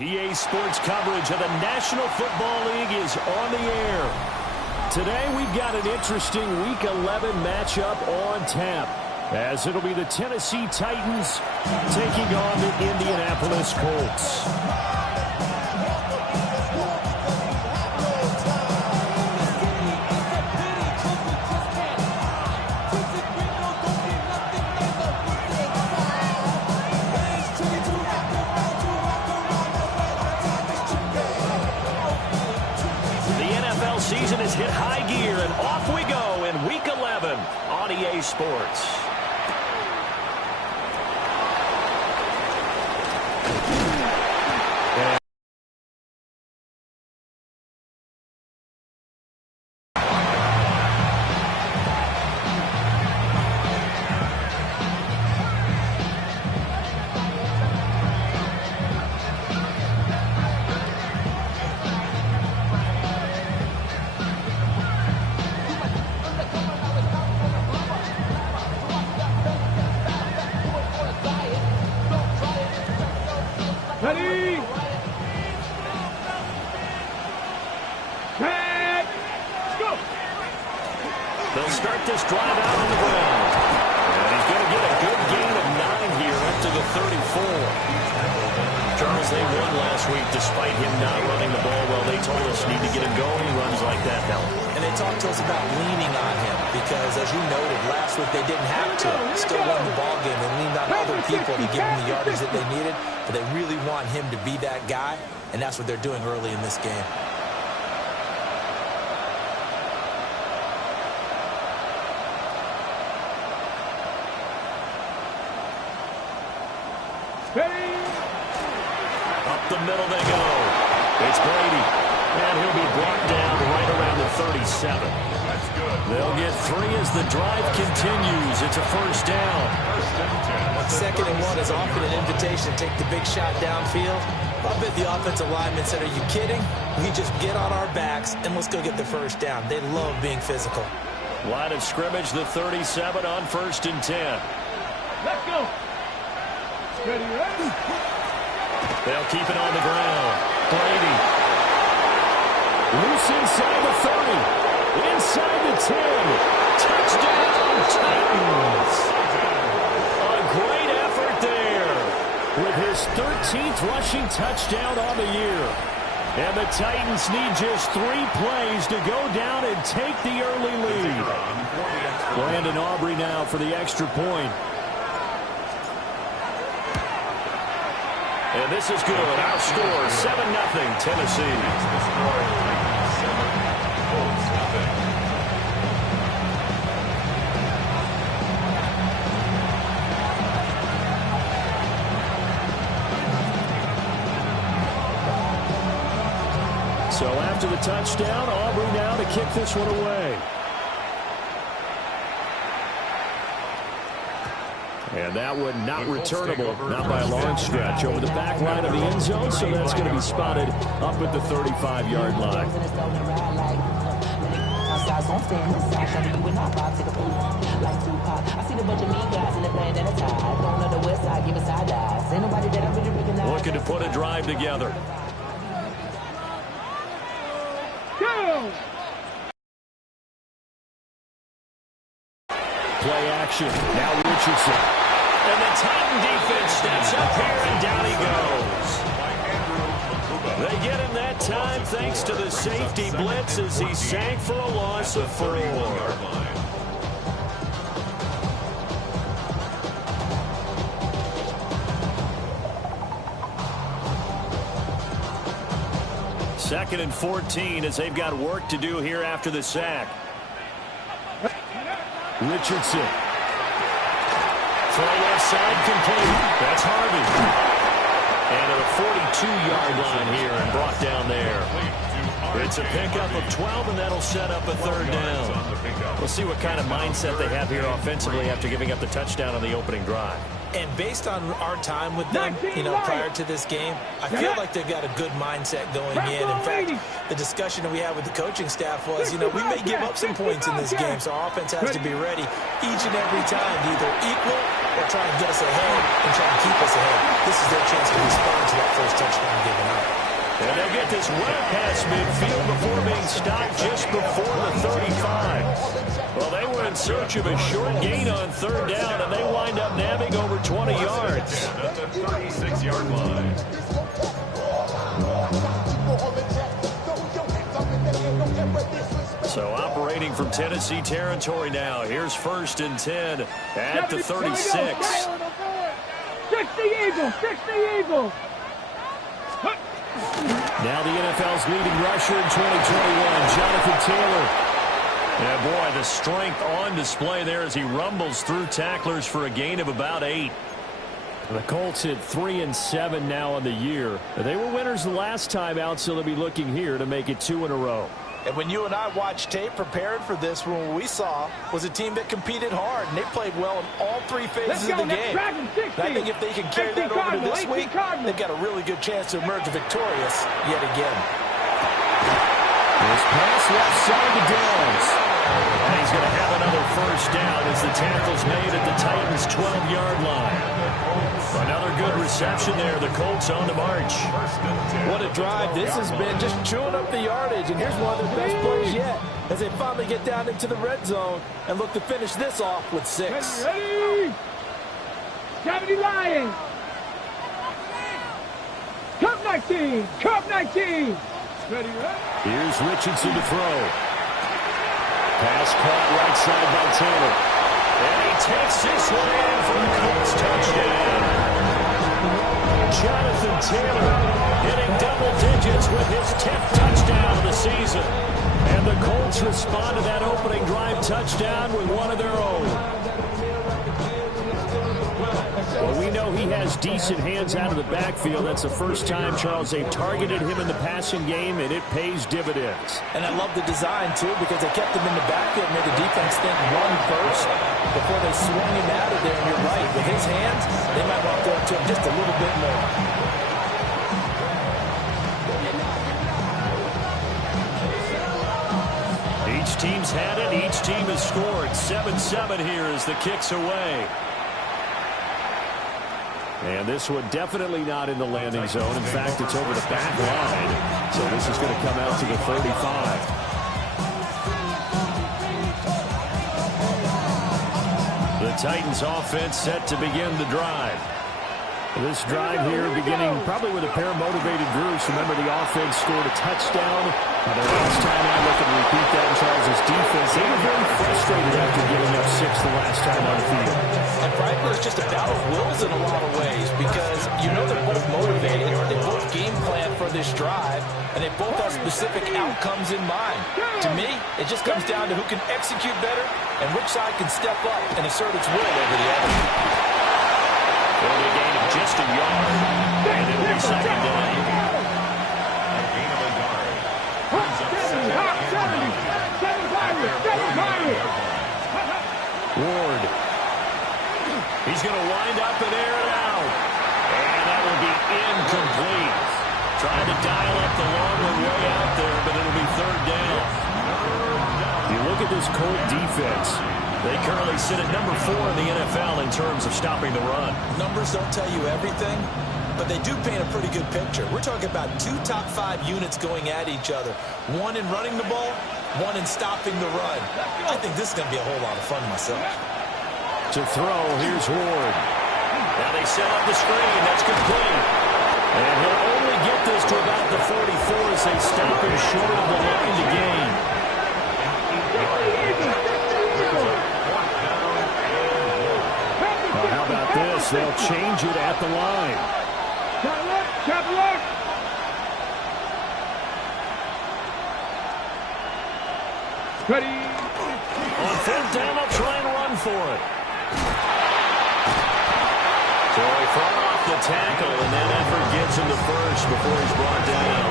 EA Sports coverage of the National Football League is on the air. Today we've got an interesting Week 11 matchup on tap, as it'll be the Tennessee Titans taking on the Indianapolis Colts. Season has hit high gear, and off we go in Week 11 on EA Sports. They'll start this drive out on the ground. And he's going to get a good gain of 9 here up to the 34. Charles, they won last week despite him not running the ball well. They told us need to get him going. He runs like that now. And they talked to us about leaning on him because, as you noted, last week they didn't have to. Still won the ball game. They leaned on other people to give him the yardage that they needed. But they really want him to be that guy, and that's what they're doing early in this game. Up the middle they go. It's Brady. And he'll be brought down right around the 37. They'll get 3 as the drive continues. It's a first down. 2nd and 1 is often an invitation to take the big shot downfield. I bet the offensive lineman said, are you kidding? We just get on our backs and let's go get the first down. They love being physical. Line of scrimmage, the 37 on 1st and 10. Let's go. They'll keep it on the ground. Brady. Loose inside the 30. Inside the 10. Touchdown, Titans. A great effort there with his 13th rushing touchdown on the year. And the Titans need just 3 plays to go down and take the early lead. Brandon Aubrey now for the extra point. And this is good. Our score, 7-0 Tennessee. So after the touchdown, Aubrey now to kick this one away. And that one not returnable, not by a long stretch, over the back line of the end zone, so that's going to be spotted up at the 35-yard line. Looking to put a drive together. Play action. Now Richardson. And the Titan defense steps up here, and down he goes. They get him that time thanks to the safety blitz as he sank for a loss of 4. Second and 14 as they've got work to do here after the sack. Richardson. Throw left side complete. That's Harvey. And at a 42-yard line here and brought down there. It's a pickup of 12, and that'll set up a 3rd down. We'll see what kind of mindset they have here offensively after giving up the touchdown on the opening drive. And based on our time with them, prior to this game, I feel like they've got a good mindset going in. In fact, the discussion that we had with the coaching staff was, we may give up some points in this game, so our offense has to be ready each and every time to either equal or trying to get us ahead and trying to keep us ahead. This is their chance to respond to that first touchdown given up. And they get this well past midfield before being stopped just before the 35. Well, they were in search of a short gain on third down, and they wind up nabbing over 20 yards. At the 36-yard line. So operating from Tennessee territory now. Here's 1st and 10 at the 36. 60 Eagles, 60 Eagles. Now the NFL's leading rusher in 2021, Jonathan Taylor. And boy, the strength on display there as he rumbles through tacklers for a gain of about 8. The Colts hit 3-7 now on the year. They were winners the last time out, so they'll be looking here to make it 2 in a row. And when you and I watched tape preparing for this, what we saw was a team that competed hard, and they played well in all 3 phases of the game. And I think if they can carry that over to this week, they've got a really good chance to emerge victorious yet again. This pass left side to Downs. And he's going to have another first down as the tackle's made at the Titans' 12-yard line. Another good reception there. The Colts on the march. What a drive this has been, just chewing up the yardage. And here's one of their best plays yet as they finally get down into the red zone and look to finish this off with 6. Ready? 70 Lions. Cup 19. Cup 19. Ready, ready. Here's Richardson to throw. Pass caught right side by Taylor. And he takes this one in for the Colts touchdown. Jonathan Taylor hitting double digits with his 10th touchdown of the season. And the Colts respond to that opening drive touchdown with one of their own. Well, we know he has decent hands out of the backfield. That's the first time, Charles, they've targeted him in the passing game, and it pays dividends. And I love the design, too, because they kept him in the backfield and made the defense think run first before they swung him out of there. And you're right, with his hands, they might want to throw it to him just a little bit more. Each team's had it. Each team has scored. 7-7 here as the kick's away. And this one definitely not in the landing zone. In fact, it's over the back line. So this is going to come out to the 35. The Titans offense set to begin the drive. This drive here beginning probably with a pair of motivated groups. Remember, the offense scored a touchdown. The last time out, looking to repeat that in Charles' defense. They were very frustrated after giving up 6 the last time on the field. And frankly, it's just a battle of wills in a lot of ways because you know they're both motivated. They both game plan for this drive, and they both have specific outcomes in mind. To me, it just comes down to who can execute better and which side can step up and assert its will over the other. For a gain of just a yard, and it'll be second down. Ward. He's going to wind up and air it out. And that will be incomplete. Trying to dial up the long one way out there, but it'll be third down. You look at this Colt defense. They currently sit at number 4 in the NFL in terms of stopping the run. Numbers don't tell you everything, but they do paint a pretty good picture. We're talking about 2 top 5 units going at each other. One in running the ball, one in stopping the run. I think this is going to be a whole lot of fun myself. To throw, here's Ward. Now they set up the screen. That's complete. And he'll only get this to about the 44 as they stop him short of the line to gain. Well, how about this? They'll change it at the line. Ready? On third down, they'll try and run for it. So he fought off the tackle, and that effort gets him to first before he's brought down.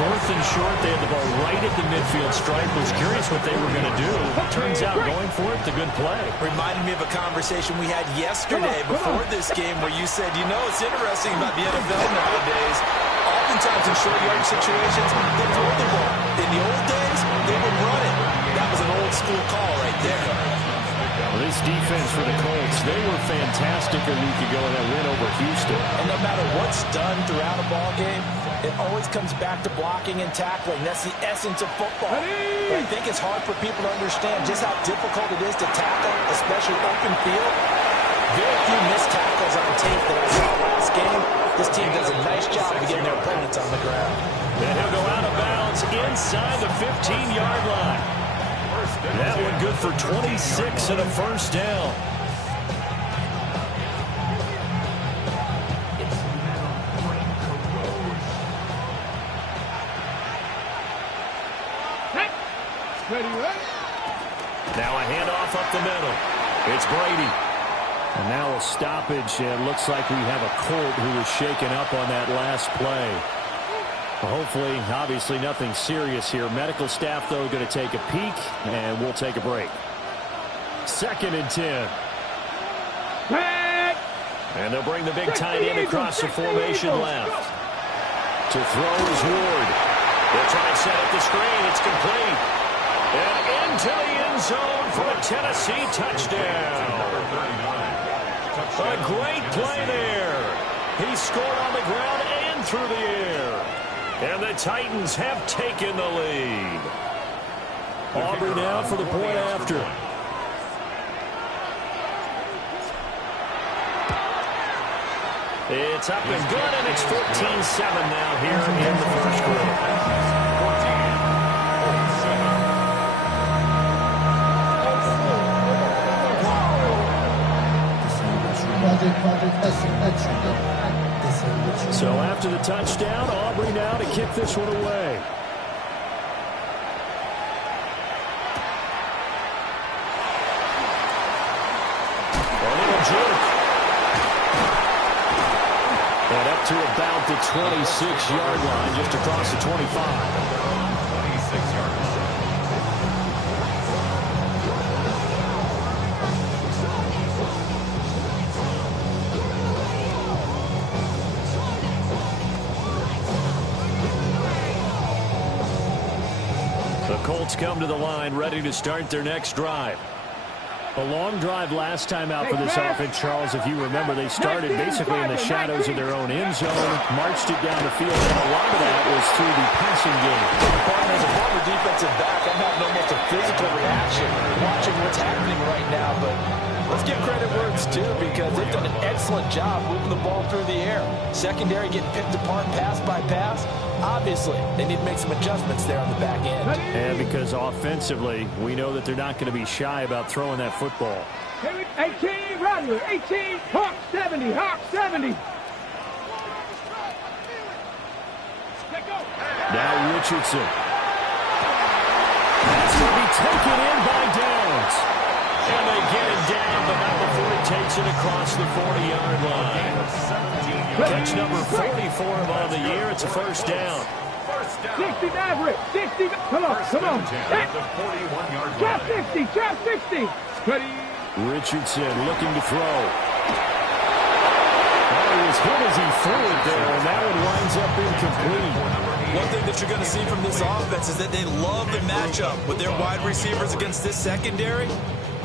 4th and short, they had the ball right at the midfield stripe. Was curious what they were going to do. Turns out going for it, the good play. Reminded me of a conversation we had yesterday before this game where you said, you know, it's interesting about the NFL nowadays. Oftentimes in short yard situations, they throw the ball. In the old days, they would run it. That was an old school call right there. Well, this defense for the Colts. They were fantastic a week ago in that win over Houston. And no matter what's done throughout a ball game, it always comes back to blocking and tackling. That's the essence of football. But I think it's hard for people to understand just how difficult it is to tackle, especially open field. Very few missed tackles on tape that I saw last game. This team does a nice job of getting their opponents on the ground. And he'll go out of bounds inside the 15-yard line. That one good for 26 and a first down. Now a handoff up the middle. It's Brady. And now a stoppage. It looks like we have a Colt who was shaken up on that last play. Well, hopefully, obviously, nothing serious here. Medical staff, though, going to take a peek, and we'll take a break. 2nd and 10. And they'll bring the big tight end across the formation left. To throw is Ward. They'll try and set up the screen. It's complete. And into the end zone for a Tennessee touchdown. A great play there. He scored on the ground and through the air. And the Titans have taken the lead. Aubrey now for the point after. It's up and good, and it's 14-7 now here in the first quarter. So after the touchdown, Aubrey now to kick this one away. A little jerk. And up to about the 26-yard line, just across the 25. 26-yard line. Colts come to the line, ready to start their next drive. A long drive last time out for this offense, Charles. If you remember, they started basically in the shadows of their own end zone, marched it down the field, and a lot of that was through the passing game. As a former defensive back, I'm having almost a physical reaction watching what's happening right now, but let's give credit where it's due because they've done an excellent job moving the ball through the air. Secondary getting picked apart pass by pass. Obviously, they need to make some adjustments there on the back end. And because offensively, we know that they're not going to be shy about throwing that football. 18, Rodgers, 18, Hawk 70, Hawk 70. Now Richardson. That's going to be taken in by Downs. And they get it down, but not before he takes it across the 40-yard line. Catch number 44 of the year. It's a first down. 60 Maverick, 60. Come on, come on. Trap 60, trap 60. Richardson looking to throw. Oh, he was hit as he threw it there, and that one winds up incomplete. One thing that you're going to see from this offense is that they love the matchup with their wide receivers against this secondary.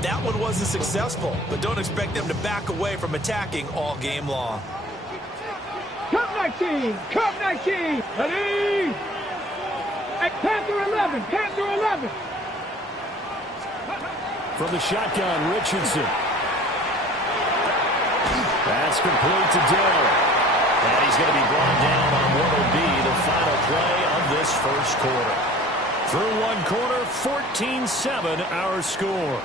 That one wasn't successful, but don't expect them to back away from attacking all game long. Cup 19, Cup 19. Ready? At Panther 11, Panther 11. From the shotgun, Richardson. That's complete to Dell. And he's going to be brought down on what will be the final play of this first quarter. Through one quarter, 14-7 our score.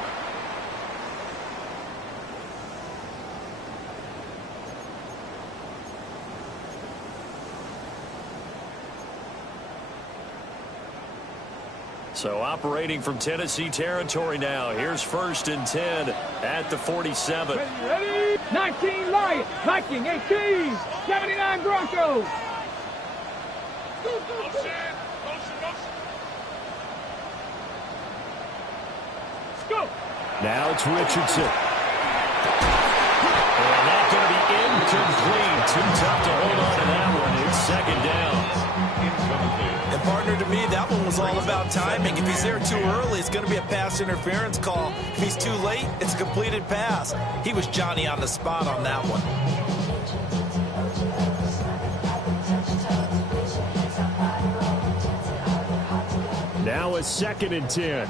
So operating from Tennessee territory now. Here's 1st and 10 at the 47. Ready? 19 Lions, Viking 18, 79 Broncos. Go. Now it's Richardson. And that's going to be incomplete. Too tough to hold on to that one. It's 2nd down. incomplete. And partner, to me, that one was all about timing. If he's there too early, it's going to be a pass interference call. If he's too late, it's a completed pass. He was Johnny on the spot on that one. Now a 2nd and 10.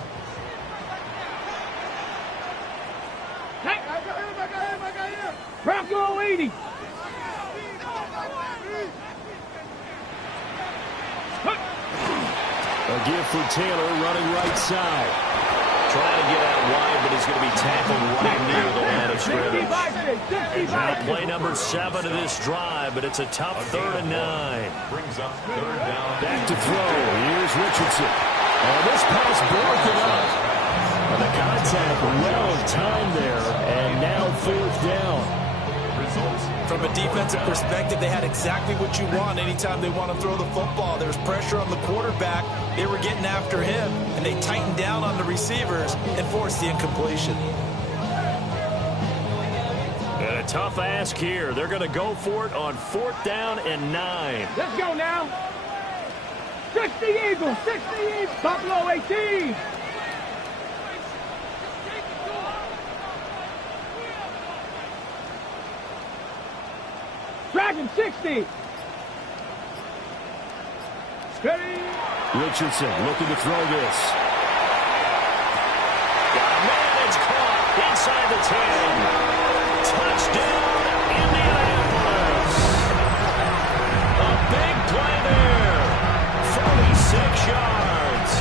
Bronco 80. A give for Taylor running right side. Trying to get out wide, but he's going to be tackled right near the line of scrimmage. Now play number 7 of this drive, but it's a tough 3rd and 9. Brings up 3rd down. Back to throw. Here's Richardson. And this pass broken up. And the contact well in time there, and now 4th down. From a defensive perspective, they had exactly what you want anytime they want to throw the football. There was pressure on the quarterback. They were getting after him, and they tightened down on the receivers and forced the incompletion. And a tough ask here. They're going to go for it on 4th down and 9. Let's go now. 60 Eagles, 60 Eagles. Buffalo 18. Dragon 60. Ready. Richardson looking to throw this. Got a man, it's caught inside the 10. Touchdown, Indianapolis. A big play there. 46 yards.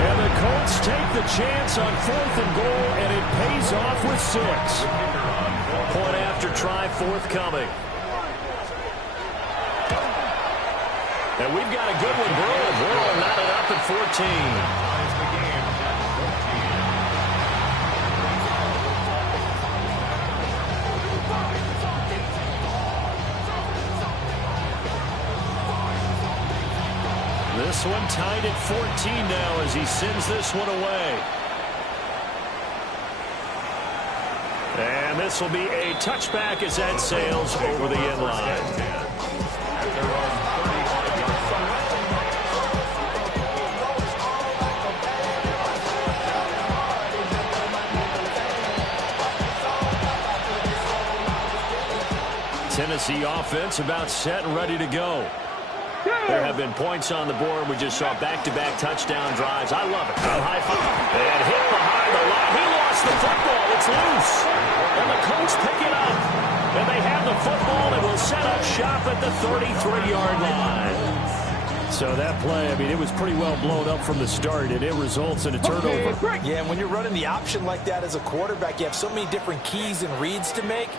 And the Colts take the chance on 4th and goal, and it pays off with 6. Point after try forthcoming. And we've got a good one brewing. Burrow knotted up at 14. This one tied at 14 now as he sends this one away. And this will be a touchback as that sails over the end line. Tennessee offense about set and ready to go. There have been points on the board. We just saw back-to-back touchdown drives. I love it. High five. And hit behind the line. He lost the football. It's loose. And the Colts pick it up. And they have the football and will set up shop at the 33-yard line. So that play, I mean, it was pretty well blown up from the start, and it results in a turnover. Yeah, and when you're running the option like that as a quarterback, you have so many different keys and reads to make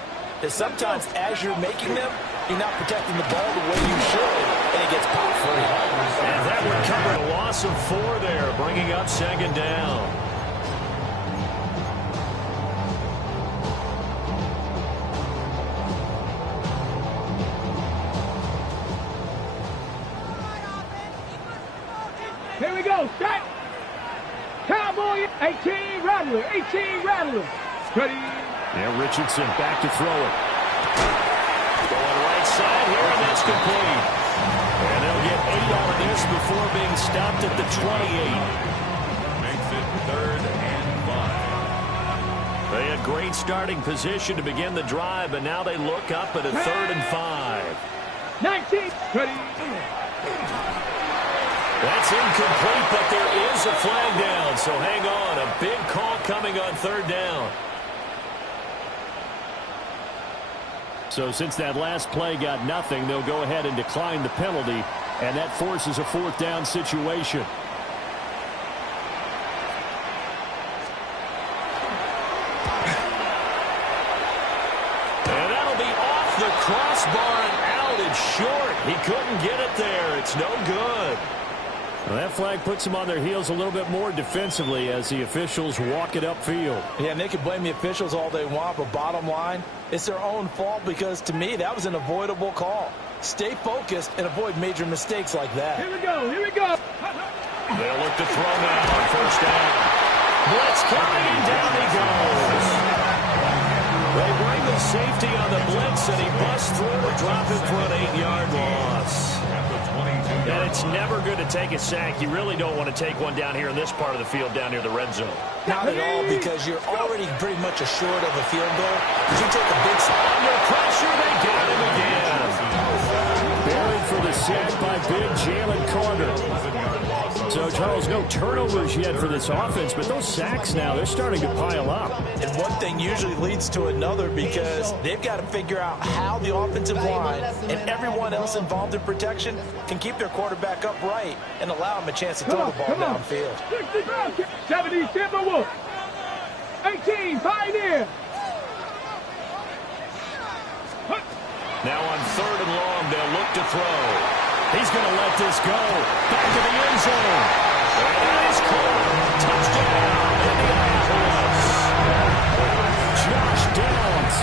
that sometimes as you're making them, you're not protecting the ball the way you should, and it gets popped free. And that would cover a loss of 4 there, bringing up 2nd down. Here we go. Set. Cowboy 18 Rattler. 18 Rattler. Ready. Yeah, Richardson back to throw it. Going right side here, and that's complete. And they'll get 8 out of this before being stopped at the 28. Makes it 3rd and 5. They had great starting position to begin the drive, and now they look up at a 3rd and 5. 19. Ready. That's incomplete, but there is a flag down, so hang on. A big call coming on 3rd down. So since that last play got nothing, they'll go ahead and decline the penalty, and that forces a 4th down situation. And that'll be off the crossbar and out. It's short. He couldn't get it there. It's no good. Well, that flag puts them on their heels a little bit more defensively as the officials walk it upfield. Yeah, and they can blame the officials all they want, but bottom line, it's their own fault because, to me, that was an avoidable call. Stay focused and avoid major mistakes like that. Here we go. Here we go. They'll look to throw now on 1st down. Blitz coming, and down he goes. They bring the the safety on the blitz, and he busts through to drop him for an 8-yard loss. And it's never good to take a sack. You really don't want to take one down here in this part of the field, down near the red zone. Not at all, because you're already pretty much assured of a field goal. If you take a big sack. Under pressure, they got him again. Buried for the sack by big Jalen Carter. So, Charles, no turnovers yet for this offense, but those sacks now, they're starting to pile up. And one thing usually leads to another, because they've got to figure out how the offensive line and everyone else involved in protection can keep their quarterback upright and allow him a chance to throw the ball downfield. 70 Timberwolves. 18 Pioneer. Now on 3rd and long, they'll look to throw. He's going to let this go. Back to the end zone. And that is caught. Touchdown, Indianapolis. Josh Downs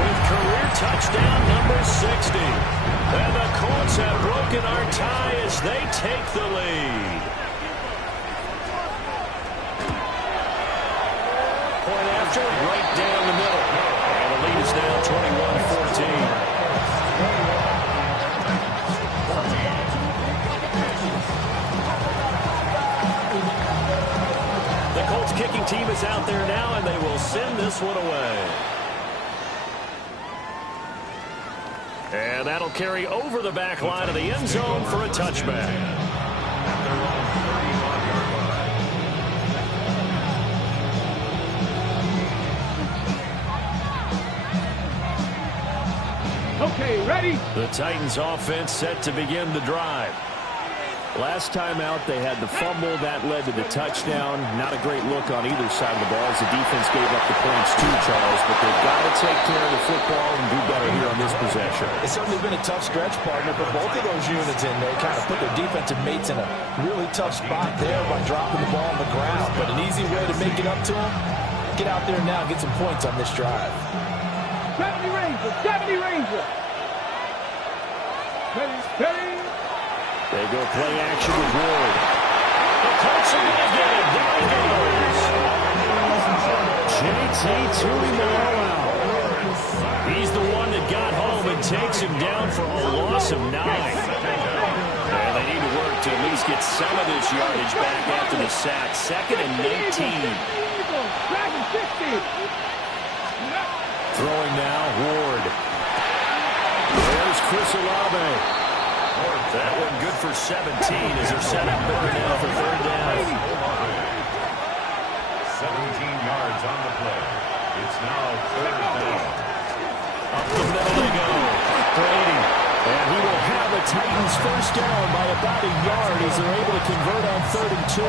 with career touchdown number 60. And the Colts have broken our tie as they take the lead. Point after, right down the middle. And the lead is now 21-14. The Colts kicking team is out there now, and they will send this one away. And that'll carry over the back line of the end zone for a touchback. Okay, ready? The Titans offense set to begin the drive. Last time out, they had the fumble. That led to the touchdown. Not a great look on either side of the ball as the defense gave up the points too, Charles. But they've got to take care of the football and do better here on this possession. It's certainly been a tough stretch, partner, but both of those units in there kind of put their defensive mates in a really tough spot there by dropping the ball on the ground. But an easy way to make it up to them, get out there now and get some points on this drive. 70 Rangers, 70 Rangers. Ready? They go play action with Ward. The Colts are going to get it. There he goes. JT Tuimoloau. He's the one that got home and takes him down for a loss of 9. And they need to work to at least get some of this yardage back after the sack. 2nd and 19. Throwing now, Ward. There's Chris Olave. That one good for 17 as they're set up better now for 3rd down. 17 yards on the play. It's now 3rd down. Up the middle they go. Brady. And he will have the Titans first down by about a yard as they're able to convert on 3rd and 2.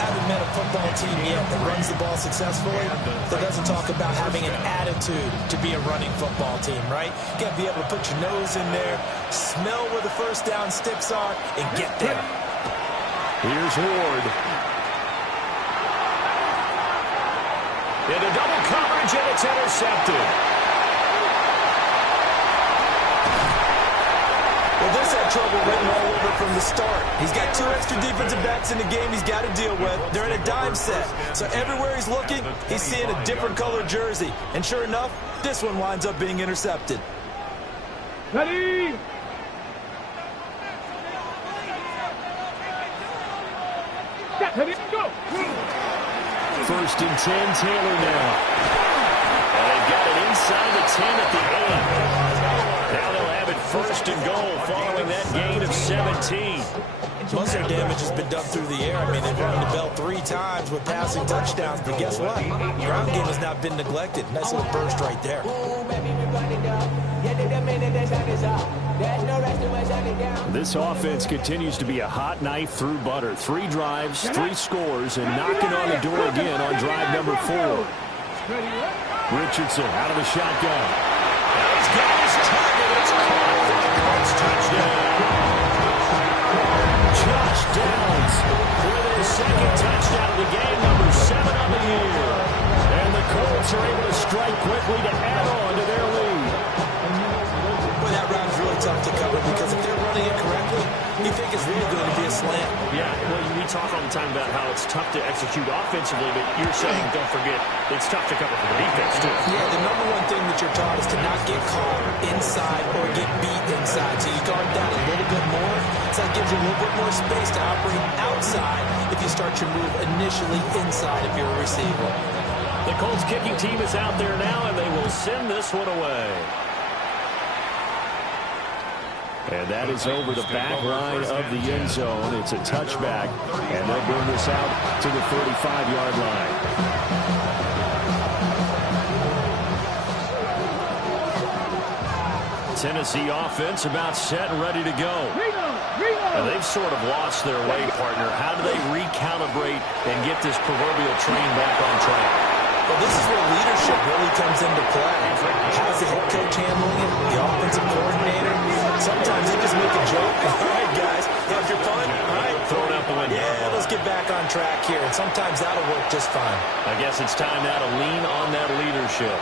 Haven't met a football team yet that runs the ball successfully that doesn't talk about having an attitude to be a running football team, right? You got to be able to put your nose in there, smell where the first down sticks are, and get there. Here's Ward. Into double coverage, and it's intercepted. Well, this had trouble written all over from the start. He's got 2 extra defensive backs in the game he's got to deal with. They're in a dime set. So everywhere he's looking, he's seeing a different color jersey. And sure enough, this one winds up being intercepted. Ready? Go. 1st and 10, Taylor now. And they've got it inside the 10 at the 8. Now they'll have it 1st and goal following that gain of 17. Most of their damage has been done through the air. I mean, they've rung the bell 3 times with passing touchdowns. But guess what? The ground game has not been neglected. Nice little burst right there. This offense continues to be a hot knife through butter. 3 drives, 3 scores, and knocking on the door again on drive number 4. Richardson out of the shotgun. He's got his target. It's caught for the Colts touchdown. Josh Downs with his 2nd touchdown of the game, number 7 on the year. And the Colts are able to strike quickly to add on to their lead. Boy, that route is really tough to cover because if they're running it correctly, you think it's really going to be a slant. Yeah, well, we talk all the time about how it's tough to execute offensively, but you're saying, don't forget, it's tough to cover for the defense, too. Yeah, the number one thing that you're taught is to not get caught inside or get beat inside. So you guard that a little bit more. So that gives you a little bit more space to operate outside if you start your move initially inside if you're a receiver. The Colts kicking team is out there now, and they will send this one away. And that is over the back line of the end zone. It's a touchback, and they'll bring this out to the 35-yard line. Tennessee offense about set and ready to go. And they've sort of lost their way, partner. How do they recalibrate and get this proverbial train back on track? Well, this is where leadership really comes into play. How's the head coach handling it? The offensive coordinator? Sometimes they just make a joke. All right, guys, have your fun. All right, throw it out the window. Yeah, let's get back on track here. And sometimes that'll work just fine. I guess it's time now to lean on that leadership.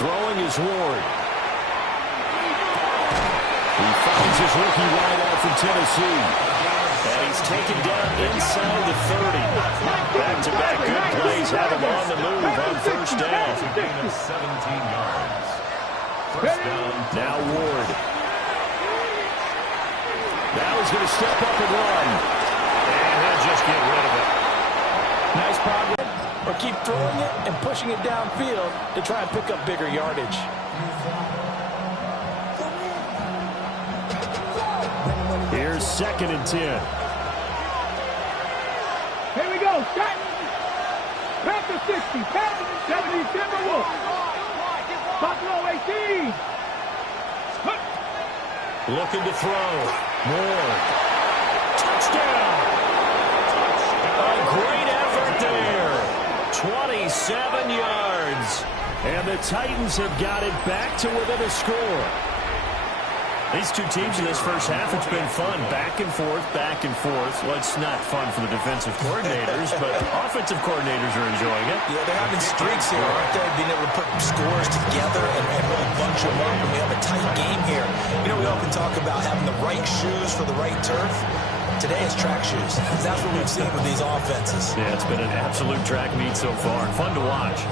Throwing is Ward. He finds his rookie wideout from Tennessee. And he's taken down inside the 30. Back-to-back good plays have him on the move on first down. Gain of 17 yards. First down. Now Ward. Now he's going to step up and run. And he'll just get rid of it. Nice progress. Or keep throwing it and pushing it downfield to try and pick up bigger yardage. Here's 2nd and 10. Here we go. Back to 60. 70. Timberwolves. Buffalo 18. Looking to throw. More. Touchdown. A great effort there. 27 yards. And the Titans have got it back to within a score. These two teams in this first half, it's been fun. Back and forth, back and forth. Well, it's not fun for the defensive coordinators, but offensive coordinators are enjoying it. Yeah, they're having streaks here, aren't they? Being able to put scores together and really bunch them up, and we have a tight game here. You know, we often talk about having the right shoes for the right turf. Today it's track shoes. That's what we've seen with these offenses. Yeah, it's been an absolute track meet so far. Fun to watch.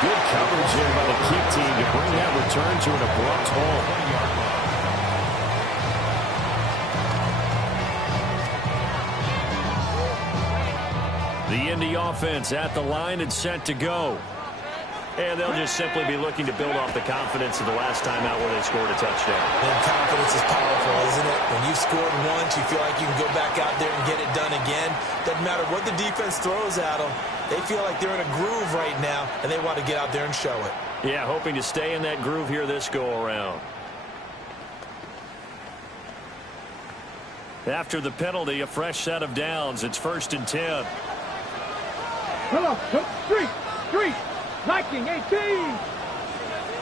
Good coverage here by the kick team to bring that return to an abrupt halt. The Indy offense at the line and set to go. And they'll just simply be looking to build off the confidence of the last time out where they scored a touchdown. And confidence is powerful, isn't it? When you've scored once, you feel like you can go back out there and get it done again. Doesn't matter what the defense throws at them. They feel like they're in a groove right now, and they want to get out there and show it. Yeah, hoping to stay in that groove here this go-around. After the penalty, a fresh set of downs. It's 1st and 10. Come on, street. Viking, 18.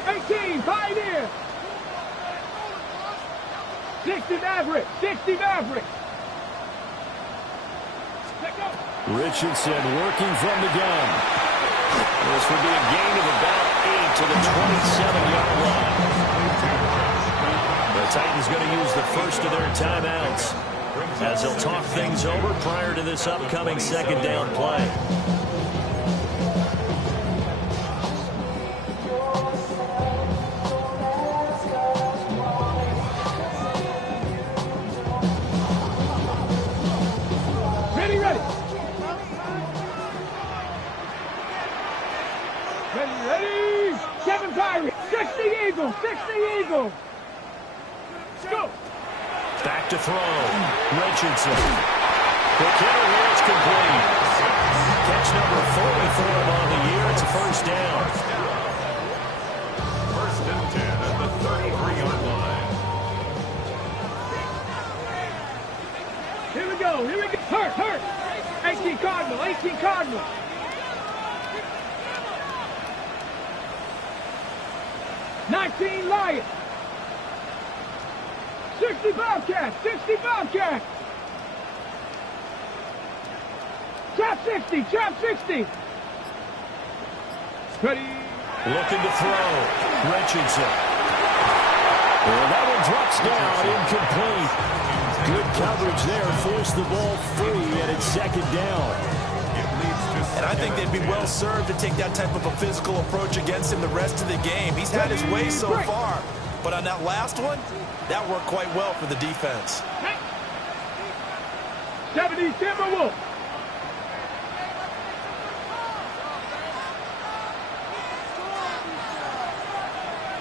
18, Pioneer. 60 Maverick. Richardson working from the gun. This would be a gain of about 8 to the 27-yard line. The Titans going to use the first of their timeouts as they'll talk things over prior to this upcoming 2nd down play. Ready. 7 Pirates. 60 Eagles. Go. Back to throw. Richardson. The kicker here is complete. Catch number 44 on the year. It's a first down. 1st and 10 at the 33-yard line. Here we go. Hurt. 18 Cardinal. 19 Lions. 60 Bobcats. 60, trap 60. Ready. Looking to throw. Richardson. And that one drops down, incomplete. Good coverage there, forced the ball free, and it's second down. And I think they'd be well served to take that type of a physical approach against him the rest of the game. He's had his way so far, but on that last one, that worked quite well for the defense. 70 Timberwolves.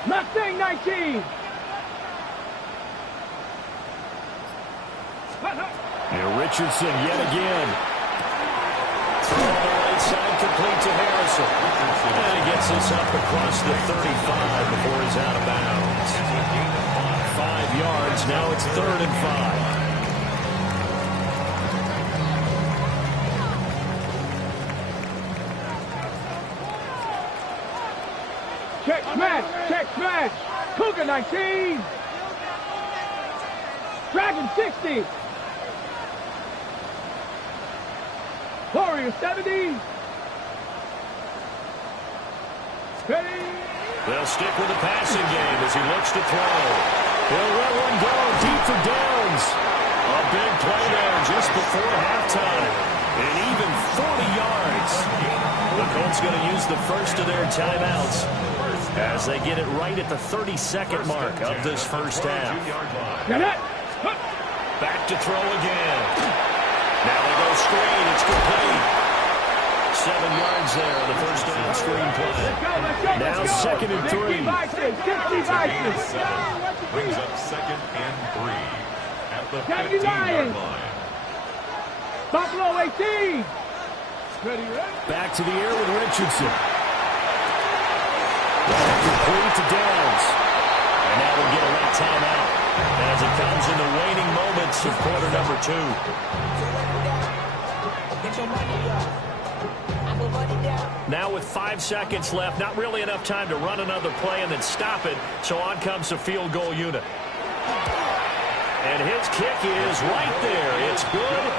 Mustang 19. Now Richardson yet again. Throw on the right side, complete to Harrison. And he gets this up across the 35 before he's out of bounds. 5 yards, now it's 3rd and 5. Check smash, check smash. Cougar 19. Dragon 60. Warrior 70. Ready. They'll stick with the passing game as he looks to throw. He'll let one go deep for Downs. A big play there just before halftime. And even 40 yards. The Colts going to use the first of their timeouts as they get it right at the 32nd mark of this first half. Back to throw again. Now they go screen. It's complete. 7 yards there on the first down screen play. Now 2nd and 3. Brings up 2nd and 3 at the 15-yard line. Buffalo 18. Back to the air with Richardson. Complete to Downs. And now we'll get a late timeout as it comes in the waning moments of quarter number 2. Now with 5 seconds left, not really enough time to run another play and then stop it, so on comes the field goal unit. And his kick is right there. It's good.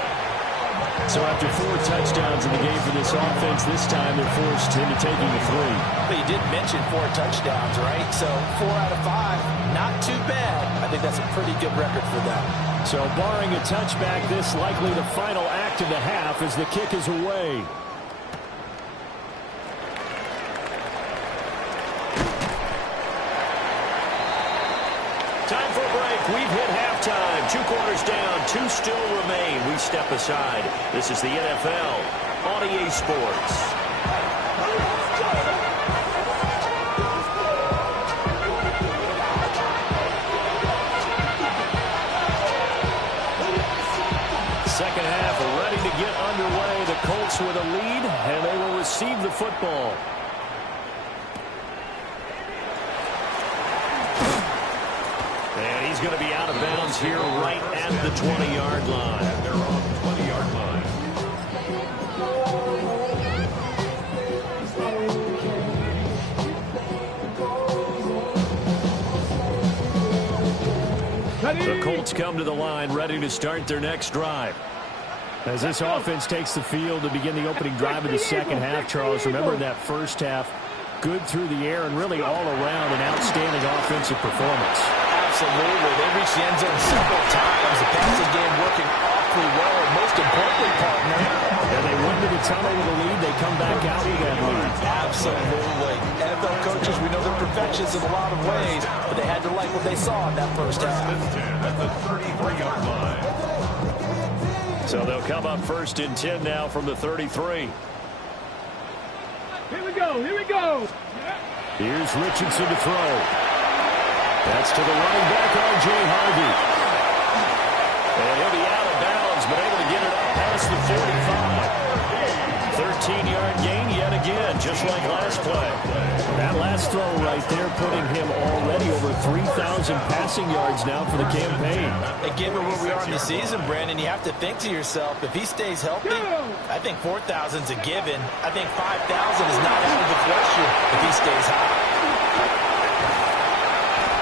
So after 4 touchdowns in the game for this offense, this time they're forced into taking a 3. But you did mention 4 touchdowns, right? So 4 out of 5, not too bad. I think that's a pretty good record for them. So barring a touchback, this likely the final act of the half as the kick is away. Time for a break. We've hit halftime. 2 quarters down, 2 still remain. We step aside. This is the NFL on EA Sports. Second half ready to get underway. The Colts with a lead, and they will receive the football. And he's going to be out of bounds here right at the 20-yard line. And they're on the 20-yard line. The Colts come to the line ready to start their next drive. As this offense takes the field to begin the opening drive of the second half, Charles, remember in that first half, good through the air and really all around an outstanding offensive performance. Absolutely. They reached the end zone several times. The passing game working awfully well. And most importantly, partner, and they went to the tunnel with a lead. They come back out with that lead. Absolutely. NFL coaches, we know they're perfectionists in a lot of ways, but they had to like what they saw in that first half. At the 33-yard line. So they'll come up 1st and 10 now from the 33. Here we go. Here we go. Here's Richardson to throw. That's to the running back, R.J. Harvey. And he'll be out of bounds, but able to get it up past the 45. 13-yard gain yet again, just like last play. That last throw right there putting him already over 3,000 passing yards now for the campaign. And given where we are in the season, Brandon, you have to think to yourself, if he stays healthy, I think 4,000's a given. I think 5,000 is not out of the question if he stays high.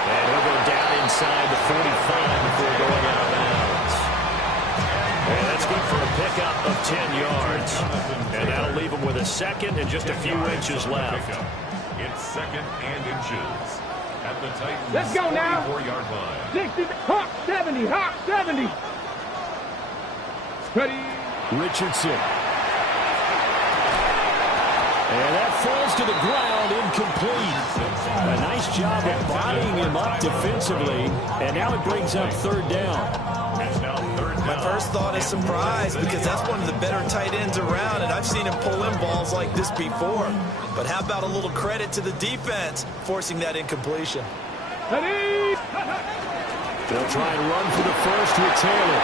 And he'll go down inside the 45 before going out of bounds. And that's good for a pickup of 10 yards. And that'll leave him with a second and just a few inches left. It's second and inches at the Titans' Let's go now. 44-yard line. 60, hop, 70, hop, 70. Ready. Richardson. And that falls to the ground, incomplete. A nice job of bodying him up defensively. And now it brings up third down. It's now third down. My first thought is surprise because that's one of the better tight ends around, and I've seen him pull in balls like this before. But how about a little credit to the defense forcing that incompletion? Ready. They'll try and run for the first with Taylor.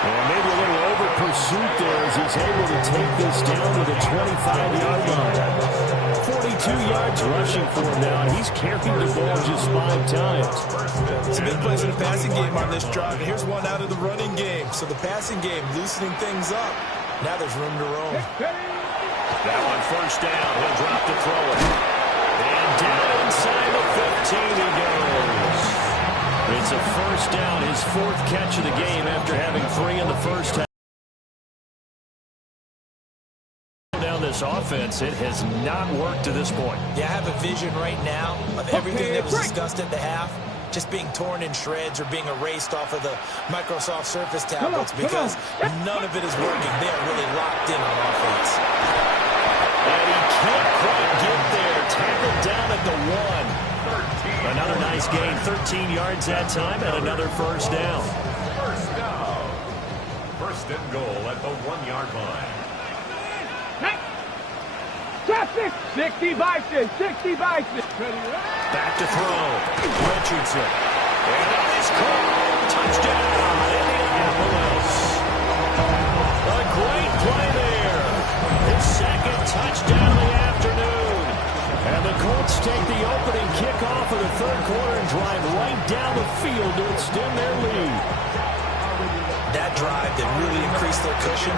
And maybe a little over pursuit there as he's able to take this down to the 25-yard line. 42 yards rushing for him now, and he's carried the ball just 5 times. Some big plays in the passing game on this drive. And here's one out of the running game. So the passing game loosening things up. Now there's room to roam. That one first down. He'll drop to throw it. And down inside the 15 he goes. It's a first down, his 4th catch of the game after having 3 in the first half. Down this offense, it has not worked to this point. Yeah, I have a vision right now of everything that was discussed at the half just being torn in shreds or being erased off of the Microsoft Surface tablets because none of it is working. They are really locked in on offense. And he can't quite get there. Tackled down at the 1. Another nice gain, 13 yards that time, and another first down. First down. First and goal at the 1-yard line. Traffic. 60 Bison. 60 Bison. Back to throw. Richardson. And that is caught. Touchdown, Indianapolis. A great play there. His 2nd touchdown of the afternoon. And the Colts take the opening kickoff of the 3rd quarter and drive right down the field to extend their lead. That drive that really increased their cushion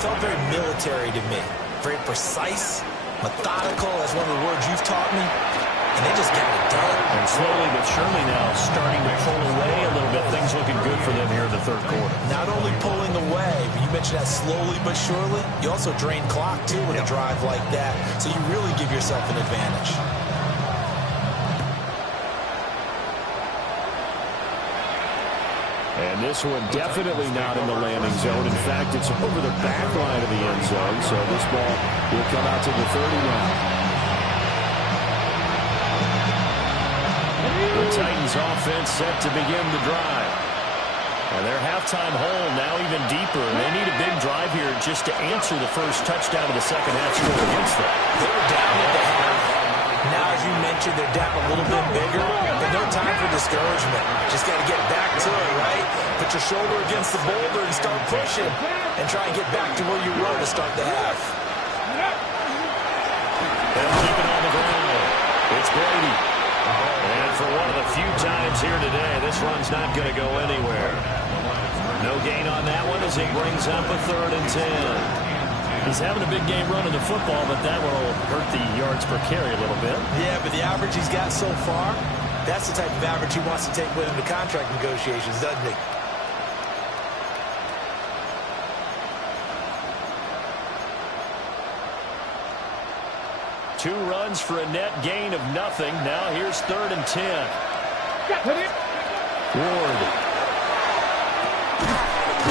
felt very military to me. Very precise, methodical, that's one of the words you've taught me. And they just got it done. And slowly but surely now starting to pull away a little bit. Things looking good for them here in the 3rd quarter. Not only pulling away, but you mentioned that slowly but surely. You also drain clock, too, with a drive like that. So you really give yourself an advantage. And this one definitely not in the landing zone. In fact, it's over the back line of the end zone. So this ball will come out to the 30 now. The Titans offense set to begin the drive. And their halftime hole now even deeper. And they need a big drive here just to answer the first touchdown of the second half score against them. They were down at the half. Now, as you mentioned, they're down a little bit bigger. But no time for discouragement. Just got to get back to it, right? Put your shoulder against the boulder and start pushing. And try and get back to where you were to start the half. They'll keep it on the ground. It's Brady. And for one of the few times here today, this run's not going to go anywhere. No gain on that one as it brings up a 3rd and 10. He's having a big game running the football, but that will hurt the yards per carry a little bit. Yeah, but the average he's got so far, that's the type of average he wants to take with him to contract negotiations, doesn't he? Two runs for a net gain of nothing. Now here's 3rd and 10. Ward.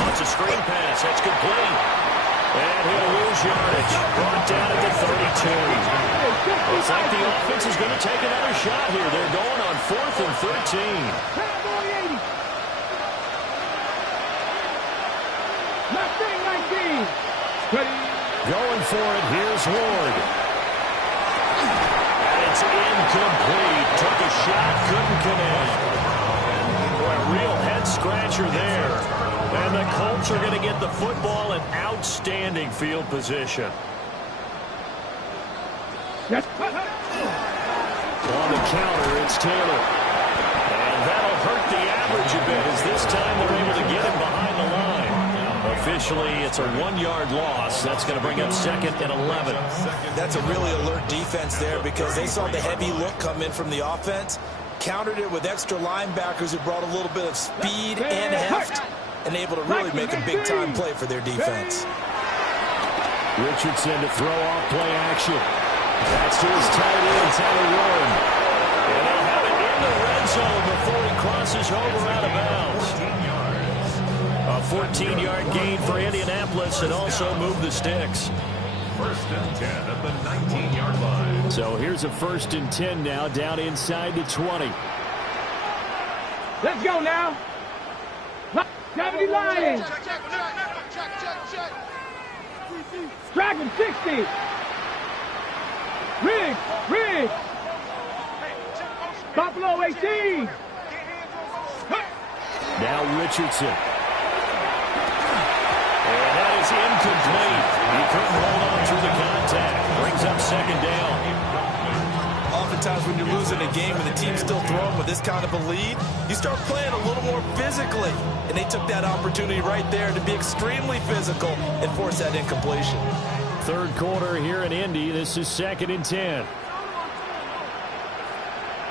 Wants a screen pass. That's complete. And he'll lose yardage. Brought down at the 32. Looks like the offense is going to take another shot here. They're going on 4th and 13. Going for it. Here's Ward. It's incomplete. Took a shot, couldn't connect. Boy, a real head-scratcher there. And the Colts are going to get the football in outstanding field position. Yes. On the counter, it's Taylor. And that'll hurt the average a bit as this time they're able to get him behind the line. Officially, it's a 1-yard loss. That's going to bring up 2nd and 11. That's a really alert defense there because they saw the heavy look come in from the offense, countered it with extra linebackers who brought a little bit of speed and heft, and able to really make a big-time play for their defense. Richardson to throw off play action. That's to his tight end, Tyler Warren. And they'll have it in the red zone before he crosses over out of bounds. A 14-yard gain for Indianapolis and also moved the sticks. First and 10 at the 19-yard line. So here's a 1st and 10 now, down inside the 20. Let's go now. 70 Lions. Check. Dragon 60. Riggs. Buffalo 18. Now Richardson. And that is incomplete. He couldn't hold on through the contact. Brings up 2nd down. Oftentimes when you're losing a game and the team's still throwing with this kind of a lead, you start playing a little more physically. And they took that opportunity right there to be extremely physical and force that incompletion. 3rd quarter here in Indy. This is 2nd and 10.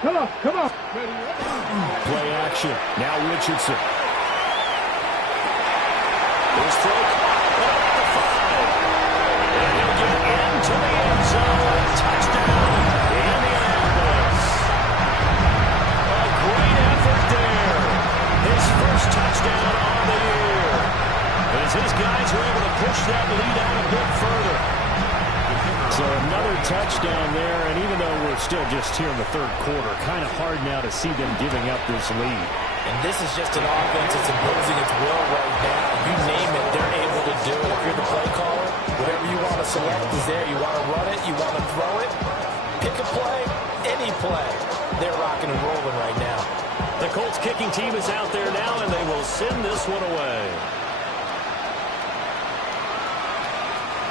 Come on. Play action. Now Richardson. Here's Folk. At the 5. And he'll get into the end zone. Touchdown, Indianapolis. A great effort there. His first touchdown on the year. As his guys were able to push that lead out a bit further. So another touchdown there, and even though we're still just here in the 3rd quarter, kind of hard now to see them giving up this lead. And this is just an offense that's imposing its will right now. You name it, they're able to do it. If you're the play caller, whatever you want to select is there. You want to run it, you want to throw it, pick a play, any play. They're rocking and rolling right now. The Colts kicking team is out there now, and they will send this one away.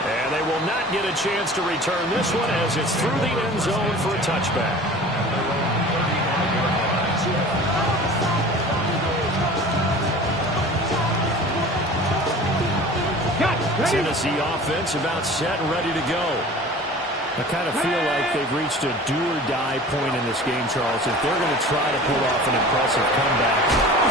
And they will not get a chance to return this one as it's through the end zone for a touchback. Tennessee offense about set and ready to go. I kind of feel like they've reached a do-or-die point in this game, Charles. If they're going to try to pull off an impressive comeback,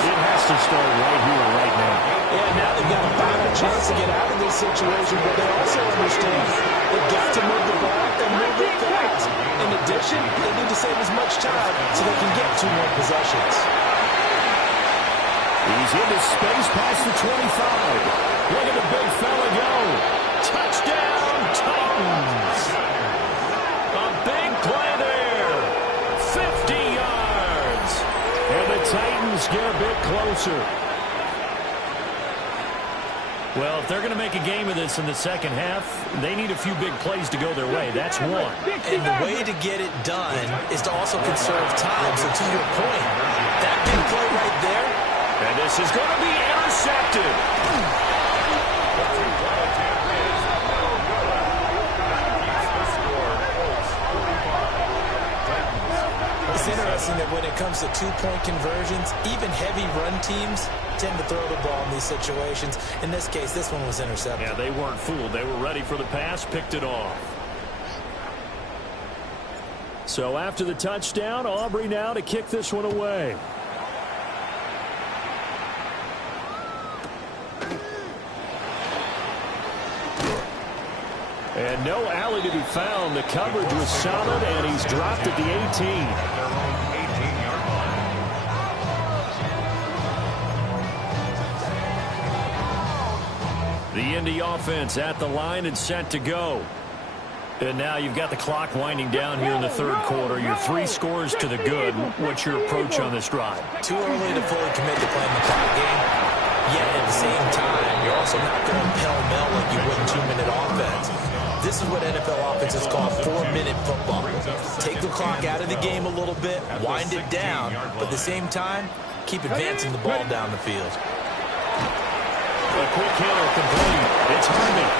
it has to start right here, right now. Yeah, now they've got a final chance to get out of this situation, but they also understand they've got to move the ball and move it fast. In addition, they need to save as much time so they can get 2 more possessions. He's into space past the 25. Look at the big fella go. Touchdown, Titans. A big play there. 50 yards. And the Titans get a bit closer. Well, if they're going to make a game of this in the second half, they need a few big plays to go their way. That's one. And the way to get it done is to also conserve time. So to your point, that big play right there. And this is going to be intercepted. It's interesting that when it comes to 2-point conversions, even heavy run teams tend to throw the ball in these situations. In this case, this one was intercepted. Yeah, they weren't fooled. They were ready for the pass, picked it off. So after the touchdown, Aubrey now to kick this one away. And no alley to be found. The coverage was solid, and he's dropped at the 18. The Indy offense at the line and set to go. And now you've got the clock winding down here in the 3rd quarter. Your 3 scores to the good. What's your approach on this drive? Too early to fully commit to playing the clock game. Yet at the same time, you're also not going pell-mell like you would in 2-minute offense. This is what NFL offenses call 4-minute football. Take the clock out of the game a little bit, wind it down, but at the same time, keep advancing the ball down the field. A quick hitter complete. It's Harmon.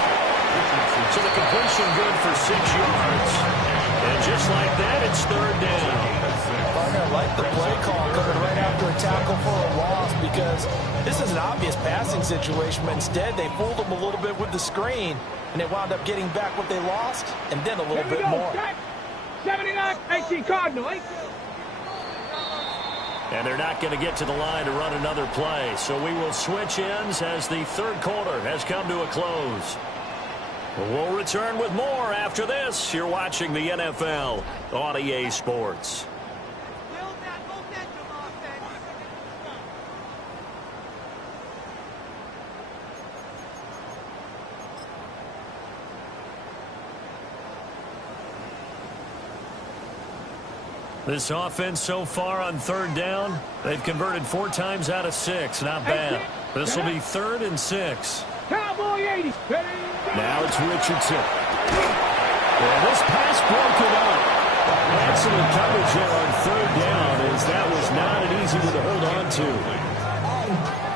So the completion good for 6 yards. And just like that, it's 3rd down. Partner, I like the play call coming right after a tackle for a loss because this is an obvious passing situation, but instead they fooled them a little bit with the screen, and they wound up getting back what they lost, and then a little bit more. 79, 18 Cardinal. And they're not going to get to the line to run another play. So we will switch ends as the third quarter has come to a close. We'll return with more after this. You're watching the NFL on EA Sports. This offense so far on third down, they've converted 4 times out of 6. Not bad. This will be 3rd and 6. Cowboy 80. Now it's Richardson. And this pass broken up. Excellent coverage there on third down, as that was not an easy one to hold on to.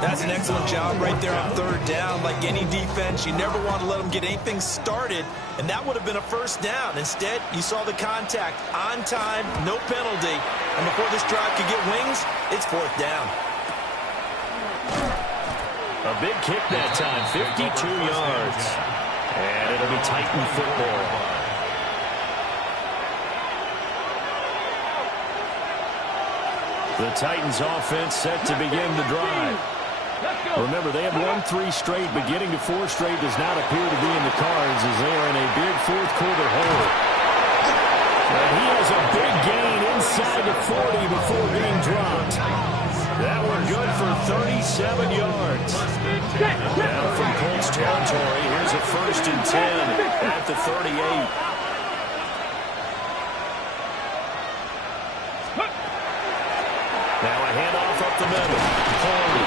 That's an excellent job right there on third down. Like any defense, you never want to let them get anything started, and that would have been a first down. Instead, you saw the contact on time, no penalty, and before this drive could get wings, it's 4th down. A big kick that time, 52 yards. And it'll be Titan football. The Titans offense set to begin the drive. Remember, they have won 3 straight, but getting to 4 straight does not appear to be in the cards as they are in a big fourth quarter hole. And he has a big gain inside the 40 before being dropped. That one good for 37 yards. Now from Colts territory, here's a 1st and 10 at the 38. Now a handoff up the middle. Corey.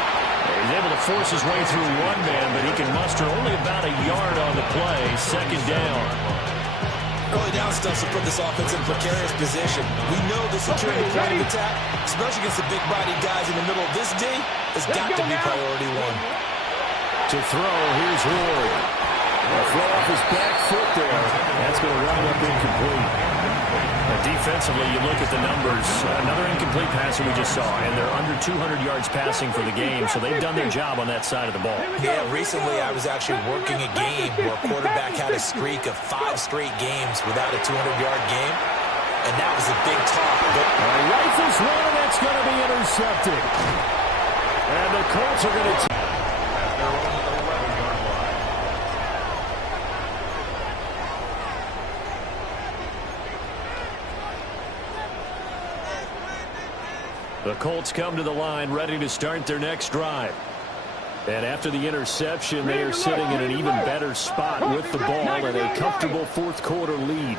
He's able to force his way through one man, but he can muster only about a yard on the play. 2nd down. Early down stuff to put this offense in a precarious position. We know the securing the point of attack, especially against the big-bodied guys in the middle of this D, has got to be priority 1. To throw, here's Ward. A throw off his back foot there. That's going to wind up incomplete. Defensively, you look at the numbers. Another incomplete pass that we just saw, and they're under 200 yards passing for the game, so they've done their job on that side of the ball. Yeah, recently I was actually working a game where a quarterback had a streak of 5 straight games without a 200-yard game, and that was a big talk. But rifles one, and that's going to be intercepted. And the Colts are going to... The Colts come to the line ready to start their next drive. And after the interception, they are sitting in an even better spot with the ball and a comfortable fourth quarter lead.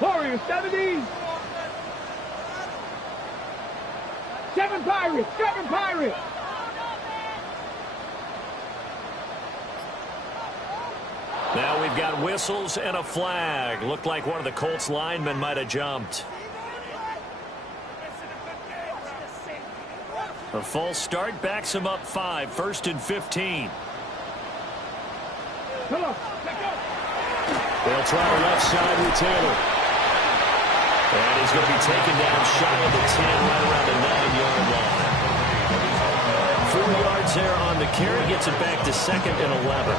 Warriors 70. 7 Pirates. 7 Pirates. Now we've got whistles and a flag. Looked like one of the Colts linemen might have jumped. A false start backs him up 5, 1st and 15. Come on, They'll try the left side with Taylor. And he's going to be taken down shy of the 10, right around the 9-yard line. 4 yards there on the carry, gets it back to 2nd and 11.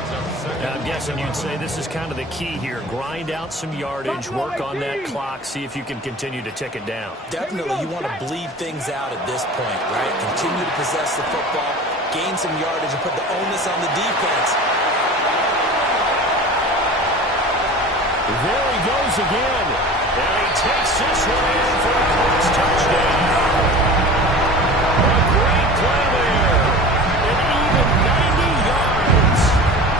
Now, I'm guessing you'd say this is kind of the key here. Grind out some yardage, work on that clock, see if you can continue to tick it down. Definitely, you want to bleed things out at this point, right? Continue to possess the football, gain some yardage, and put the onus on the defense. There he goes again. And he takes this one in for a Colts touchdown. A great play there. An even 90 yards.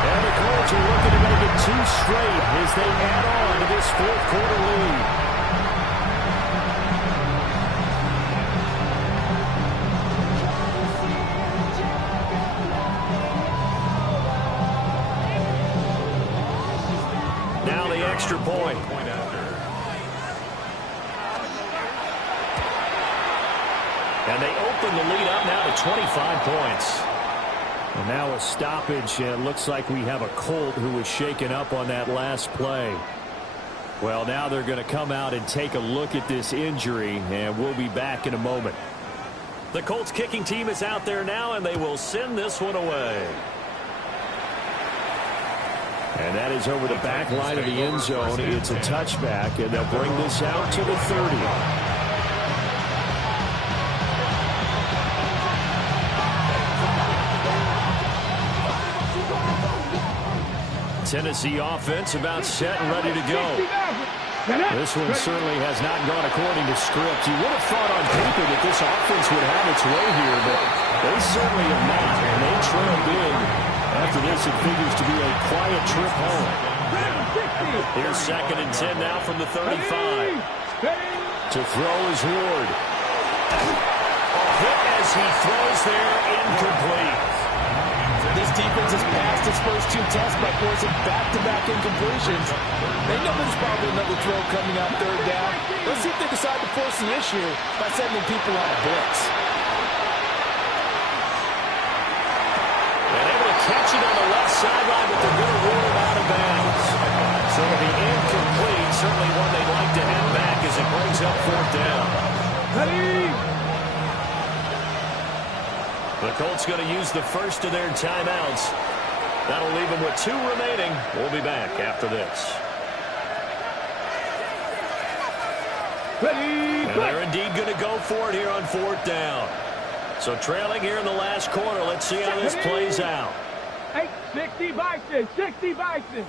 And the Colts are looking to make it 2 straight as they add on to this fourth quarter lead. Now the extra point. And they open the lead up now to 25 points. And now a stoppage, and it looks like we have a Colt who was shaken up on that last play. Well, now they're going to come out and take a look at this injury, and we'll be back in a moment. The Colts kicking team is out there now, and they will send this one away. And that is over the back line of the end zone. It's a touchback, and they'll bring this out to the 30. Tennessee offense about set and ready to go. This one certainly has not gone according to script. You would have thought on paper that this offense would have its way here, but they certainly have not, and they trail big. After this, it figures to be a quiet trip home. Here's 2nd and 10 now from the 35. To throw is Ward. A hit as he throws there, incomplete. This defense has passed its first 2 tests by forcing back-to-back incompletions. They know there's probably another throw coming on 3rd down. Let's see if they decide to force the issue by sending people on a blitz. And able to catch it on the left sideline, but they're going to rule him out of bounds. So it'll be incomplete. Certainly one they'd like to have back as it brings up 4th down. The Colts going to use the first of their timeouts. That'll leave them with 2 remaining. We'll be back after this. And they're indeed going to go for it here on 4th down. So trailing here in the last quarter. Let's see how this plays out. 60 Bison, 60 Bison.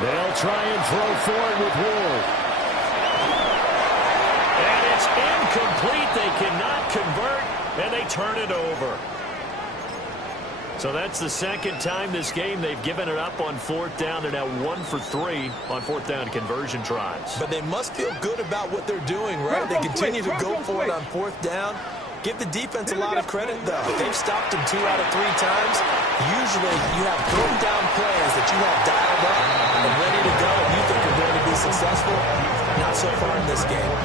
They'll try and throw for it with Ward. And it's incomplete. They cannot convert, and they turn it over. So that's the 2nd time this game they've given it up on 4th down. They're now 1 for 3 on 4th down conversion tries. But they must feel good about what they're doing, right? They continue to go for it on 4th down. Give the defense a lot of credit, though. They've stopped him 2 out of 3 times. Usually, you have 4th down plays that you have dialed up and ready to go, and you think are going to be successful. Not so far in this game.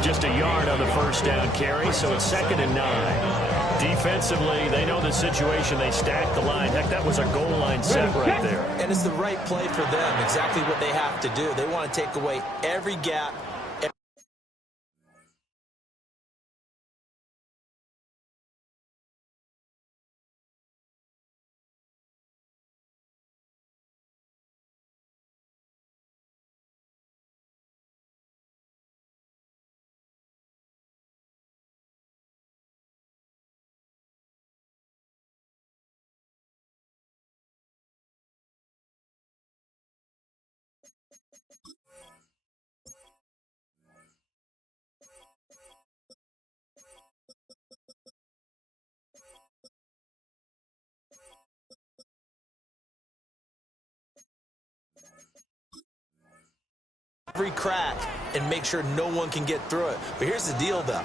Just a yard on the 1st down carry, so it's 2nd and 9. Defensively, they know the situation. They stack the line. Heck, that was a goal line set right there. And it's the right play for them, exactly what they have to do. They want to take away every gap. Every crack and make sure no one can get through it. But here's the deal, though.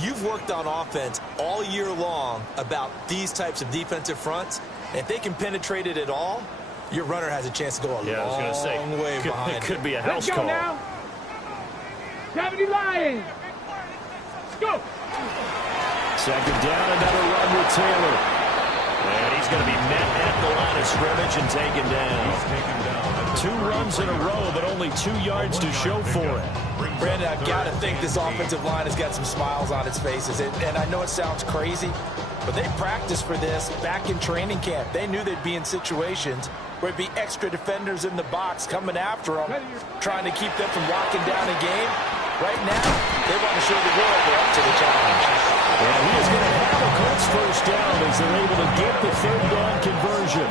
You've worked on offense all year long about these types of defensive fronts. And if they can penetrate it at all, your runner has a chance to go a long way behind. It could be a house call. Now. 70 Lions. Go. 2nd down, another run with Taylor. And he's going to be met at the line of scrimmage and taken down. 2 runs in a row, but only 2 yards to show for it. Brandon, I've got to think this offensive line has got some smiles on its faces. And I know it sounds crazy, but they practiced for this back in training camp. They knew they'd be in situations where it'd be extra defenders in the box coming after them, trying to keep them from locking down a game. Right now, they want to show the world they're up to the challenge. And he is going to have a Colts 1st down as they're able to get the 3rd down conversion.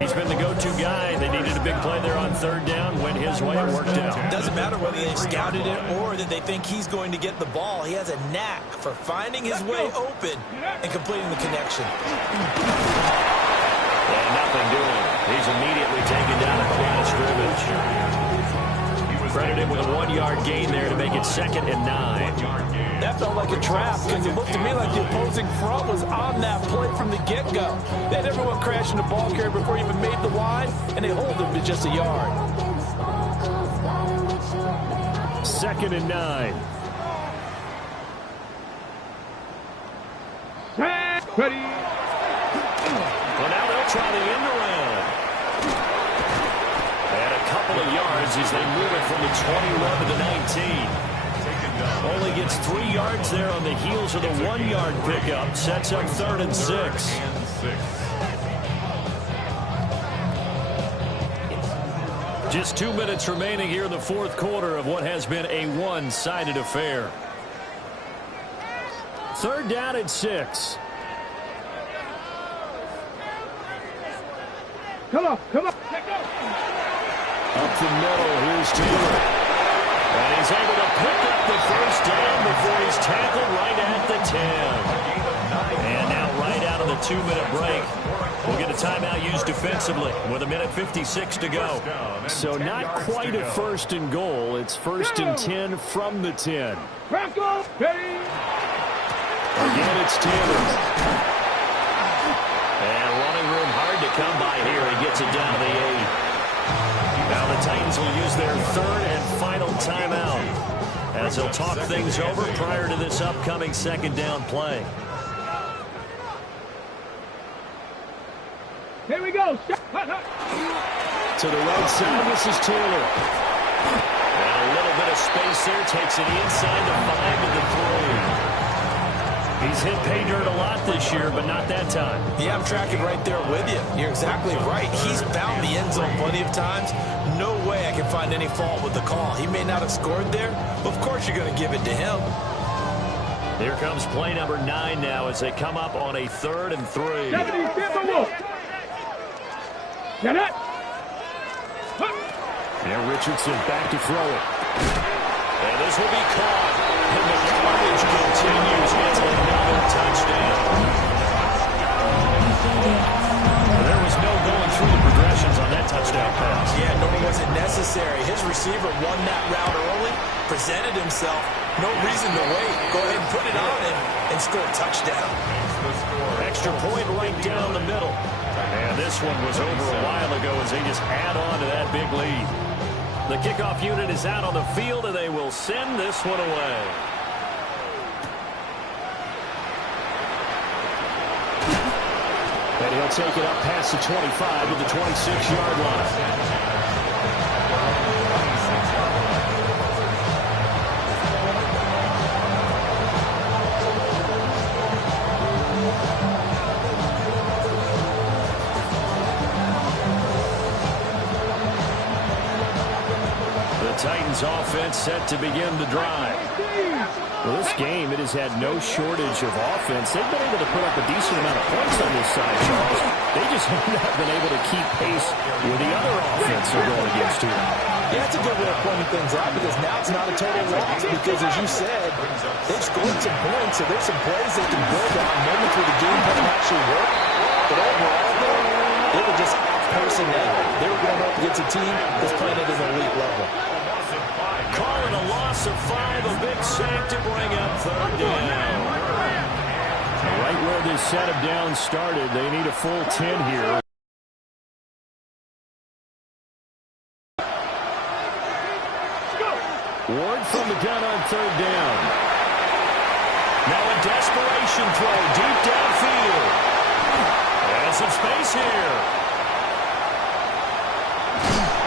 He's been the go-to guy. They needed a big play there on 3rd down. Went his way and worked out. Doesn't matter whether they've scouted it or that they think he's going to get the ball. He has a knack for finding his way open and completing the connection. And nothing doing. He's immediately taken down at the line of scrimmage. Credited with a 1-yard gain there to make it 2nd and 9. That felt like a trap because it looked to me like the opposing front was on that play from the get-go. They had everyone crashing the ball carrier before he even made the line, and they hold him to just a yard. 2nd and 9. Ready. try the end around. And a couple of yards as they move it from the 21 to the 19. Only gets 3 yards there on the heels of the 1-yard pickup. Sets up 3rd and 6. Just 2 minutes remaining here in the 4th quarter of what has been a one-sided affair. 3rd down and 6. Come on. Up the middle, here's Taylor. And he's able to pick up the 1st down before he's tackled right at the 10. And now right out of the 2-minute break, we'll get a timeout used defensively with 1:56 to go. So not quite a 1st and goal. It's 1st and 10 from the 10. Again, it's Taylor. And running room hard to come by here. He gets it down to the 8. Now the Titans will use their 3rd and final timeout as they'll talk things over prior to this upcoming 2nd down play. Here we go. To the right side, this is Taylor. And a little bit of space there. Takes it inside the 5 to the 3. He's hit pay dirt a lot this year, but not that time. Yeah, I'm tracking right there with you. You're exactly right. He's found the end zone plenty of times. No way I can find any fault with the call. He may not have scored there, but of course you're going to give it to him. Here comes play number 9 now as they come up on a 3rd and 3. Now Richardson back to throw it. And this will be caught. And the yardage continues. It's another touchdown. There was no going through the progressions on that touchdown pass. Yeah, nor was it necessary. His receiver won that route early, presented himself. No reason to wait. Go ahead and put it on him and score a touchdown. Extra point right down the middle. And this one was over a while ago as they just add on to that big lead. The kickoff unit is out on the field, and they will send this one away. And he'll take it up past the 25 to the 26-yard line. Titans offense set to begin the drive. Well, this game, it has had no shortage of offense. They've been able to put up a decent amount of points on this side, Charles. They just have not been able to keep pace with the other offense they're going against here. Yeah, it's a good way of pointing things out because now it's not a total loss because, as you said, they've scored some points, so there's some plays they can build on, moments where the game plan actually work. But overall, though, they were just personnel. They were going up against a team that's playing at an elite level. Calling a loss of 5, a big sack to bring up 3rd down. Right where this set of downs started, they need a full 10 here. Ward from the gun on 3rd down. Now a desperation throw deep downfield. And some space here.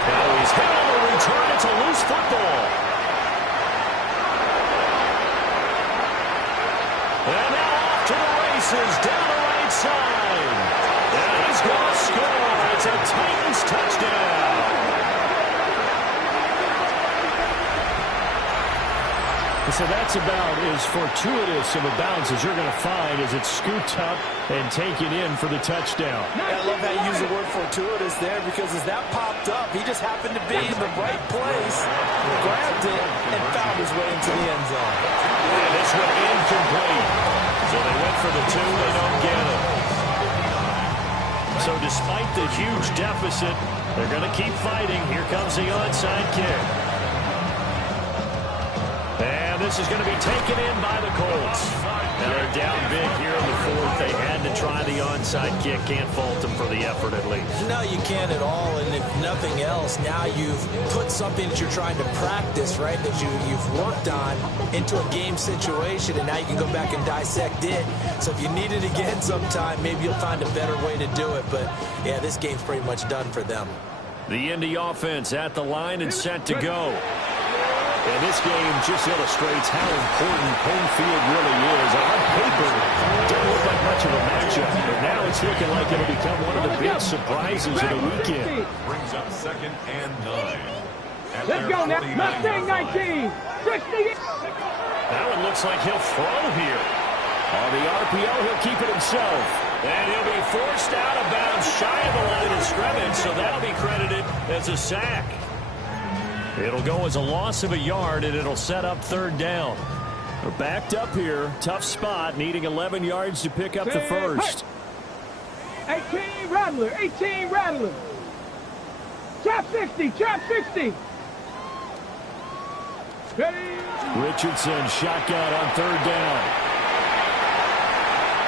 Now he's hit on the return. It's a loose football. And now off to the races down the right side. And he's going to score. It's a Titans touchdown. So that's about as fortuitous of a bounce as you're going to find as it's scooped up and taken in for the touchdown. I love how you use the word fortuitous there because as that popped up, he just happened to be in the right place, grabbed it, and found his way into the end zone. And this one incomplete. So they went for the 2, they don't get it. So despite the huge deficit, they're going to keep fighting. Here comes the onside kick. And this is going to be taken in by the Colts. And they're down big here in the fourth. They had to try the onside kick. Can't fault them for the effort at least. No, you can't at all. And if nothing else, now you've put something that you're trying to practice, right, that you've worked on into a game situation, and now you can go back and dissect it. So if you need it again sometime, maybe you'll find a better way to do it. But, yeah, this game's pretty much done for them. The Indy offense at the line and set to go. And this game just illustrates how important home field really is. On paper, it didn't look like much of a matchup, but now it's looking like it'll become one of the big surprises of the weekend. Brings up 2nd and 9. Let's go now. Mustang 19. 60. That one looks like he'll throw here. On the RPO, he'll keep it himself. And he'll be forced out of bounds shy of the line of scrimmage, so that'll be credited as a sack. It'll go as a loss of a yard, and it'll set up 3rd down. They're backed up here. Tough spot, needing 11 yards to pick up the first. 18 Rattler. 18 Rattler. Trap 60. Trap 60. Ready. Richardson shotgun on 3rd down.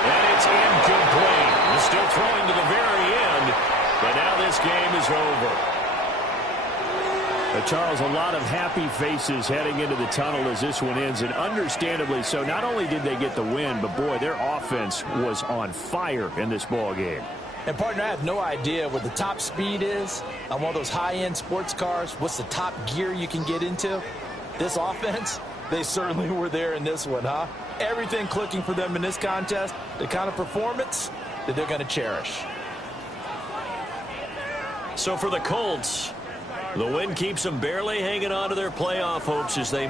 And it's incomplete. He's still throwing to the very end, but now this game is over. Charles, a lot of happy faces heading into the tunnel as this one ends, and understandably so. Not only did they get the win, but, boy, their offense was on fire in this ball game. And, partner, I have no idea what the top speed is on one of those high-end sports cars. What's the top gear you can get into? This offense, they certainly were there in this one, huh? Everything clicking for them in this contest, the kind of performance that they're going to cherish. So for the Colts, the win keeps them barely hanging on to their playoff hopes as they...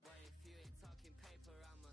Boy, if you ain't talking paper, I'ma